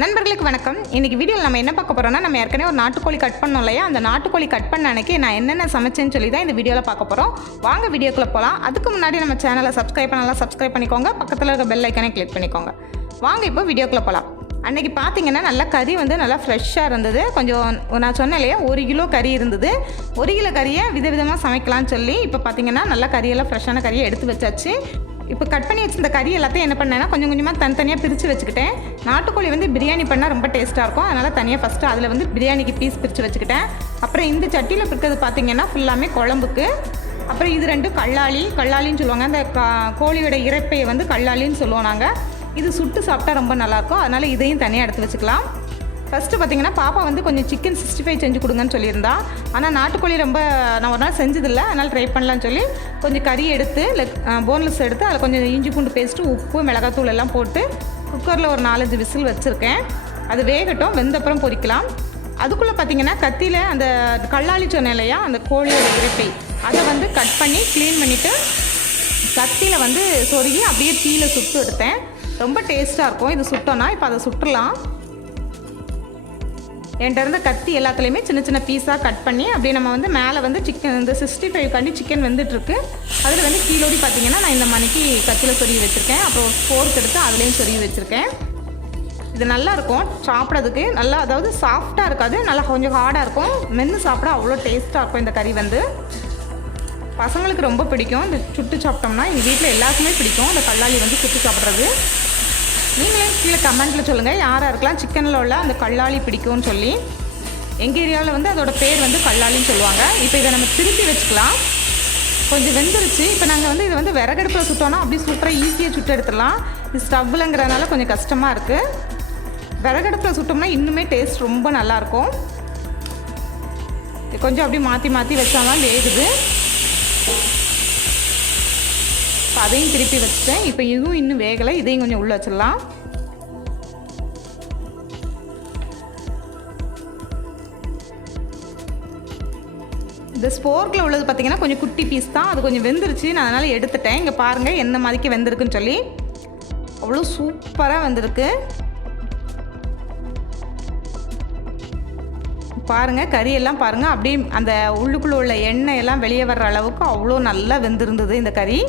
நண்பர்களுக்கு வணக்கம். இன்றைக்கி வீடியோவில் நம்ம என்ன பார்க்க போகிறோம்னா, நம்ம ஏற்கனவே ஒரு நாட்டுக்கோழி கட் பண்ணோம் இல்லையா, அந்த நாட்டுக்கோழி கட் பண்ண அன்றைக்கி நான் என்னென்ன சமைச்சேன்னு சொல்லி தான் இந்த வீடியோவில் பார்க்க போகிறோம். வாங்க வீடியோக்குள்ளே போகலாம். அதுக்கு முன்னாடி நம்ம சேனலை சப்ஸ்கிரைப் பண்ணிக்கோங்க. பக்கத்தில் இருக்க பெல் ஐக்கானே கிளிக் பண்ணிக்கோங்க. வாங்க இப்போ வீடியோக்குள்ளே போகலாம். அன்றைக்கி பார்த்தீங்கன்னா நல்லா கறி நல்லா ஃப்ரெஷ்ஷாக இருந்தது. கொஞ்சம் நான் சொன்னேன் இல்லையா, 1 கிலோ கறி இருந்தது. 1 கிலோ கறியை விதவிதமாக சமைக்கலான்னு சொல்லி இப்போ பார்த்தீங்கன்னா நல்லா கறியெல்லாம் ஃப்ரெஷ்ஷான கறியை எடுத்து வச்சாச்சு. இப்போ கட் பண்ணி வச்சிருந்த கறி எல்லாத்தையும் என்ன பண்ணேன்னா கொஞ்சம் கொஞ்சமாக தனித்தனியாக பிரித்து வச்சுக்கிட்டேன். நாட்டுக்கோழி பிரியாணி பண்ணால் ரொம்ப டேஸ்ட்டாக இருக்கும். அதனால் தனியாக ஃபஸ்ட்டு அதில் பிரியாணிக்கு பீஸ் பிரித்து வச்சுக்கிட்டேன். அப்புறம் இந்த சட்டியில் இருக்கிறது பார்த்திங்கன்னா ஃபுல்லாமே குழம்புக்கு. அப்புறம் இது 2 கல்லாளின்னு சொல்லுவாங்க. அந்த கோழியோட இறைப்பையை கல்லாளின்னு சொல்லுவோம் நாங்கள். இது சுட்டு சாப்பிட்டா ரொம்ப நல்லாயிருக்கும். அதனால் இதையும் தனியாக எடுத்து வச்சுக்கலாம். ஃபஸ்ட்டு பார்த்திங்கன்னா பாப்பா கொஞ்சம் சிக்கன் 65 செஞ்சு கொடுங்கன்னு சொல்லியிருந்தா. ஆனால் நாட்டுக்கோழி நான் ஒரு நாள் செஞ்சதில்லை, அதனால் ட்ரை பண்ணலான்னு சொல்லி கொஞ்சம் கறி எடுத்து போன்லெஸ் எடுத்து அதில் கொஞ்சம் இஞ்சி பூண்டு பேஸ்ட்டு, உப்பு, மிளகாத்தூள் எல்லாம் போட்டு குக்கரில் ஒரு 4-5 விசில் வச்சுருக்கேன். அது வேகட்டும், வெந்தப்புறம் பொரிக்கலாம். அதுக்குள்ளே பார்த்திங்கன்னா கத்தியில் அந்த கல்லாளி சொன்னேன் இல்லையா, அந்த கோழியோட இறைப்பை அதை கட் பண்ணி க்ளீன் பண்ணிவிட்டு கத்தியில் சொருகி அப்படியே தீயில சுட்டு எடுத்தேன். ரொம்ப டேஸ்ட்டாக இருக்கும் இது சுட்டோன்னா. இப்போ அதை சுட்டுலாம். என்கிட்ட இருந்த கத்தி எல்லாத்துலேயுமே சின்ன சின்ன பீஸாக கட் பண்ணி அப்படியே நம்ம மேலே சிக்கன் இந்த 65 சிக்கன் வெந்துட்டுருக்கு. அதில் கீழோடி பார்த்திங்கன்னா நான் இந்த மணிக்கு கத்தியில் சொருகி வச்சுருக்கேன். அப்புறம் ஃபோர்க் எடுத்து அதுலேயும் சொருகி வச்சுருக்கேன். இது நல்லாயிருக்கும் சாப்பிட்றதுக்கு. நல்லா அதாவது சாஃப்டாக இருக்காது, நல்லா கொஞ்சம் ஹார்டாக இருக்கும். மென்று சாப்பிட அவ்வளோ டேஸ்ட்டாக இருக்கும். இந்த கறி பசங்களுக்கு ரொம்ப பிடிக்கும். இந்த சுட்டு சாப்பிட்டோம்னா எங்கள் வீட்டில் எல்லாருக்குமே பிடிக்கும் இந்த கல்லாளி சுட்டு சாப்பிட்றது. நீங்களே கீழே கமெண்ட்டில் சொல்லுங்கள் யாராக இருக்கலாம் சிக்கனில் உள்ள அந்த கல்லாளி பிடிக்கும்னு சொல்லி. எங்கள் ஏரியாவில் அதோட பேர் கல்லாளின்னு சொல்லுவாங்க. இப்போ இதை நம்ம திருப்பி வச்சுக்கலாம். கொஞ்சம் வெந்துருச்சு. இப்போ நாங்கள் இதை விறகடுப்பில் சுட்டோன்னா அப்படியே சூப்பராக ஈஸியாக சுட்டு எடுத்துடலாம். இது ஸ்டவ்வுலங்கிறதுனால கொஞ்சம் கஷ்டமாக இருக்குது. விறகடுப்பில் சுட்டோம்னா இன்னுமே டேஸ்ட் ரொம்ப நல்லாயிருக்கும். கொஞ்சம் அப்படியே மாற்றி மாற்றி வச்சாதான் வேகுது. இப்போ அதையும் திருப்பி வச்சுட்டேன். இப்போ இதுவும் இன்னும் வேகலை, இதையும் கொஞ்சம் உள்ளே வச்சிடலாம். இந்த ஸ்போர்க்கில் உள்ளது பார்த்திங்கன்னா கொஞ்சம் குட்டி பீஸ் தான். அது கொஞ்சம் வெந்துருச்சு, நான் அதனால் எடுத்துட்டேன். இங்கே பாருங்கள் என்ன மாதிரிக்கு வெந்திருக்குன்னு சொல்லி. அவ்வளோ சூப்பராக வந்திருக்கு பாருங்கள். கறியெல்லாம் பாருங்கள், அப்படியே அந்த உள்ளுக்குள்ளே உள்ள எண்ணெய் எல்லாம் வெளியே வர்ற அளவுக்கு அவ்வளோ நல்லா வெந்திருந்தது இந்த கறி.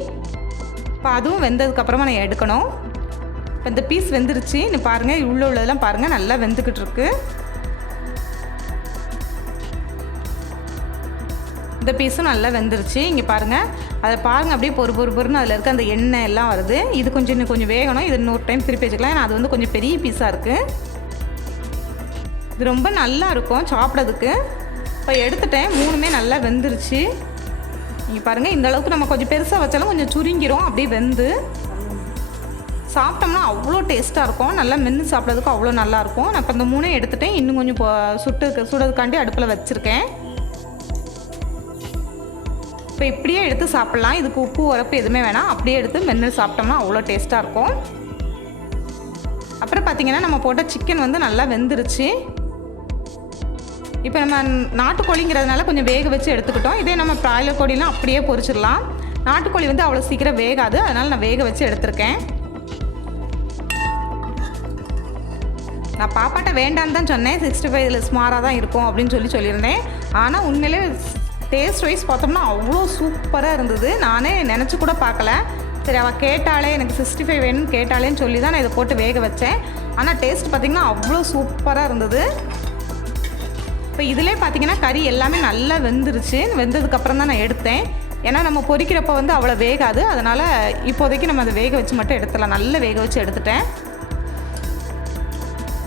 இப்போ அதுவும் வெந்ததுக்கப்புறமா நான் எடுக்கணும். இப்போ இந்த பீஸ் வெந்துருச்சு. இன்னும் பாருங்கள், உள்ளே உள்ளதெல்லாம் பாருங்கள் நல்லா வெந்துக்கிட்டு இருக்கு. இந்த பீஸும் நல்லா வெந்துருச்சு. இங்கே பாருங்கள், அதை பாருங்கள் அப்படியே பொறுன்னு அதில் இருக்க அந்த எண்ணெய் எல்லாம் வருது. இது இன்னும் கொஞ்சம் வேகணும். இது இன்னொரு டைம் திருப்பி வச்சுக்கலாம். ஏன்னா அது கொஞ்சம் பெரிய பீஸாக இருக்குது. இது ரொம்ப நல்லா இருக்கும் சாப்பிட்றதுக்கு. இப்போ எடுத்துட்டேன். 3மே நல்லா வெந்துருச்சு. நீங்கள் பாருங்கள், இந்த அளவுக்கு நம்ம கொஞ்சம் பெருசாக வச்சாலும் கொஞ்சம் சுருங்கிரும். அப்படியே வெந்து சாப்பிட்டோம்னா அவ்வளோ டேஸ்ட்டாக இருக்கும். நல்லா மென்று சாப்பிட்றதுக்கு அவ்வளோ நல்லாயிருக்கும். நான் இப்போ இந்த 3 எடுத்துட்டேன். இன்னும் கொஞ்சம் சுடுறதுக்காண்டி அடுப்பில் வச்சுருக்கேன். இப்போ இப்படியே எடுத்து சாப்பிட்லாம். இதுக்கு உப்பு உரப்பு எதுவுமே வேணாம். அப்படியே எடுத்து மென்று சாப்பிட்டோம்னா அவ்வளோ டேஸ்ட்டாக இருக்கும். அப்புறம் பார்த்திங்கன்னா நம்ம போட்ட சிக்கன் நல்லா வெந்துருச்சு. இப்போ நம்ம நாட்டுக்கோழிங்கிறதுனால கொஞ்சம் வேக வச்சு எடுத்துக்கிட்டோம். இதே நம்ம பிராய்லர் கோழிலாம் அப்படியே பொரிச்சிடலாம். நாட்டுக்கோழி அவ்வளோ சீக்கிரம் வேகாது, அதனால் நான் வேக வச்சு எடுத்திருக்கேன். நான் பாப்பாட்ட வேண்டான்னு தான் சொன்னேன். 65 இதில் சுமாராக தான் இருக்கும் அப்படின்னு சொல்லியிருந்தேன். ஆனால் உண்மையிலே டேஸ்ட் வைஸ் பார்த்தோம்னா அவ்வளோ சூப்பராக இருந்தது. நானே நினச்சி கூட பார்க்கல. சரி, அவள் கேட்டாலே எனக்கு 65 வேணும்னு கேட்டாலேன்னு சொல்லி தான் நான் இதை போட்டு வேக வச்சேன். ஆனால் டேஸ்ட் பார்த்திங்கன்னா அவ்வளோ சூப்பராக இருந்தது. இப்போ இதிலே பார்த்திங்கன்னா கறி எல்லாமே நல்லா வெந்துருச்சு. வெந்ததுக்கப்புறம் தான் நான் எடுத்தேன். ஏன்னா நம்ம பொரிக்கிறப்ப அவ்வளோ வேகாது. அதனால் இப்போதைக்கு நம்ம அதை வேக வச்சு மட்டும் எடுத்துடலாம். நல்லா வேக வச்சு எடுத்துட்டேன்.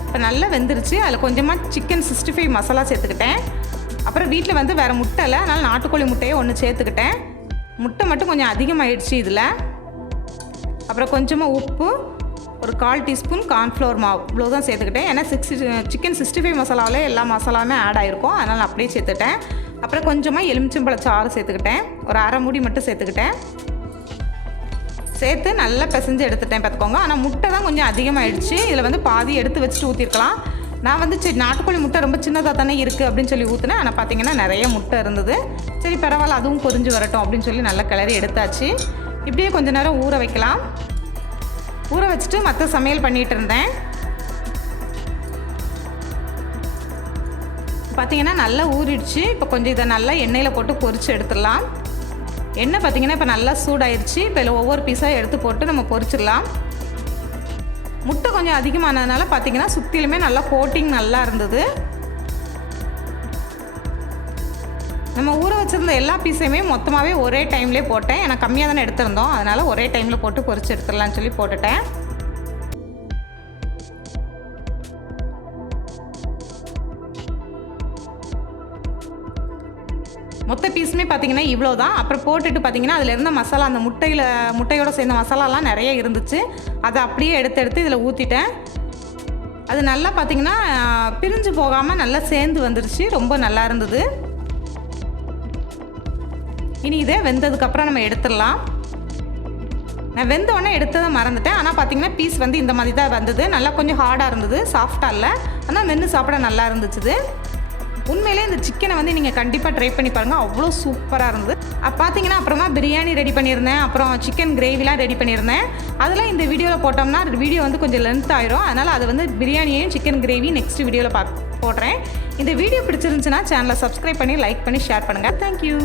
இப்போ நல்லா வெந்துருச்சு. அதில் கொஞ்சமாக சிக்கன் 65 மசாலா சேர்த்துக்கிட்டேன். அப்புறம் வீட்டில் வேறு முட்டை இல்லை, அதனால் நாட்டுக்கோழி முட்டையை 1 சேர்த்துக்கிட்டேன். முட்டை மட்டும் கொஞ்சம் அதிகமாகிடுச்சு இதில். அப்புறம் கொஞ்சமாக உப்பு, ஒரு 1/4 டீஸ்பூன் கார்ன்ஃப்ளவர் மாவு, இவ்வளோ தான் சேர்த்துக்கிட்டேன். ஏன்னா சிக்கன் 65 மசாலாவிலே எல்லா மசாலாவுமே ஆட் ஆகிருக்கும், அதனால் நான் அப்படியே சேர்த்துட்டேன். அப்புறம் கொஞ்சமாக எலுமிச்சம்பழ சாறு சேர்த்துக்கிட்டேன். ஒரு 1/2 மூடி மட்டும் சேர்த்துக்கிட்டேன். சேர்த்து நல்லா பிசைஞ்சு எடுத்துட்டேன் பார்த்துக்கோங்க. ஆனால் முட்டை தான் கொஞ்சம் அதிகமாகிடுச்சு. இதில் பாதி எடுத்து வச்சுட்டு ஊற்றிருக்கலாம். நான் சரி நாட்டுக்கோழி முட்டை ரொம்ப சின்னதாக தானே இருக்குது அப்படின்னு சொல்லி ஊற்றினேன். ஆனால் பார்த்திங்கன்னா நிறைய முட்டை இருந்தது. சரி பரவாயில்ல, அதுவும் பொரிஞ்சு வரட்டும் அப்படின்னு சொல்லி நல்லா கிளறி எடுத்தாச்சு. இப்படியே கொஞ்சம் நேரம் ஊற வைக்கலாம். ஊற வச்சுட்டு மற்ற சமையல் பண்ணிகிட்டு இருந்தேன். பார்த்திங்கன்னா நல்லா ஊறிடுச்சு. இப்போ கொஞ்சம் இதை நல்லா எண்ணெயில் போட்டு பொரித்து எடுத்துடலாம். எண்ணெய் பார்த்திங்கன்னா இப்போ நல்லா சூடாயிருச்சு. இப்போ இதில் ஒவ்வொரு பீஸாக எடுத்து போட்டு நம்ம பொரிச்சிடலாம். முட்டை கொஞ்சம் அதிகமானதுனால பார்த்திங்கன்னா சுற்றிலுமே நல்லா கோட்டிங் நல்லா இருந்தது. நம்ம ஊற வச்சுருந்த எல்லா பீஸையுமே மொத்தமாகவே ஒரே டைம்லேயே போட்டேன். ஏன்னா கம்மியாக தானே எடுத்திருந்தோம், அதனால் ஒரே டைமில் போட்டு பொரிச்சு எடுத்துடலான்னு சொல்லி போட்டுட்டேன். மொத்த பீஸுமே பார்த்திங்கன்னா இவ்வளோ தான். அப்புறம் போட்டுட்டு பார்த்திங்கன்னா அதில் இருந்த மசாலா, அந்த முட்டையோட சேர்ந்த மசாலாலாம் நிறைய இருந்துச்சு. அதை அப்படியே எடுத்து இதில் ஊற்றிட்டேன். அது நல்லா பார்த்திங்கன்னா பிரிஞ்சு போகாமல் நல்லா சேர்ந்து வந்துருச்சு. ரொம்ப நல்லா இருந்தது. இனி இதே வெந்ததுக்கப்புறம் நம்ம எடுத்துடலாம். நான் வெந்தோடனே எடுத்ததை மறந்துட்டேன். ஆனால் பார்த்திங்கன்னா பீஸ் வந்து இந்த மாதிரி தான் வந்தது. நல்லா கொஞ்சம் ஹார்டாக இருந்தது, சாஃப்டாக இல்லை. ஆனால் மென்று சாப்பிட நல்லா இருந்துச்சு. உண்மையிலே இந்த சிக்கனை வந்து நீங்கள் கண்டிப்பாக ட்ரை பண்ணி பாருங்கள், அவ்வளோ சூப்பராக இருந்தது. பார்த்தீங்கன்னா அப்புறமா பிரியாணி ரெடி பண்ணியிருந்தேன், அப்புறம் சிக்கன் கிரேவிலாம் ரெடி பண்ணியிருந்தேன். அதெல்லாம் இந்த வீடியோவில் போட்டோம்னா வீடியோ வந்து கொஞ்சம் லென்த் ஆயிரும். அதனால் அது வந்து பிரியாணியையும் சிக்கன் கிரேவி நெக்ஸ்ட் வீடியோவில் போடுறேன். இந்த வீடியோ பிடிச்சிருந்துச்சுன்னா சேனலை சப்ஸ்கிரைப் பண்ணி லைக் பண்ணி ஷேர் பண்ணுங்கள். தேங்க்யூ.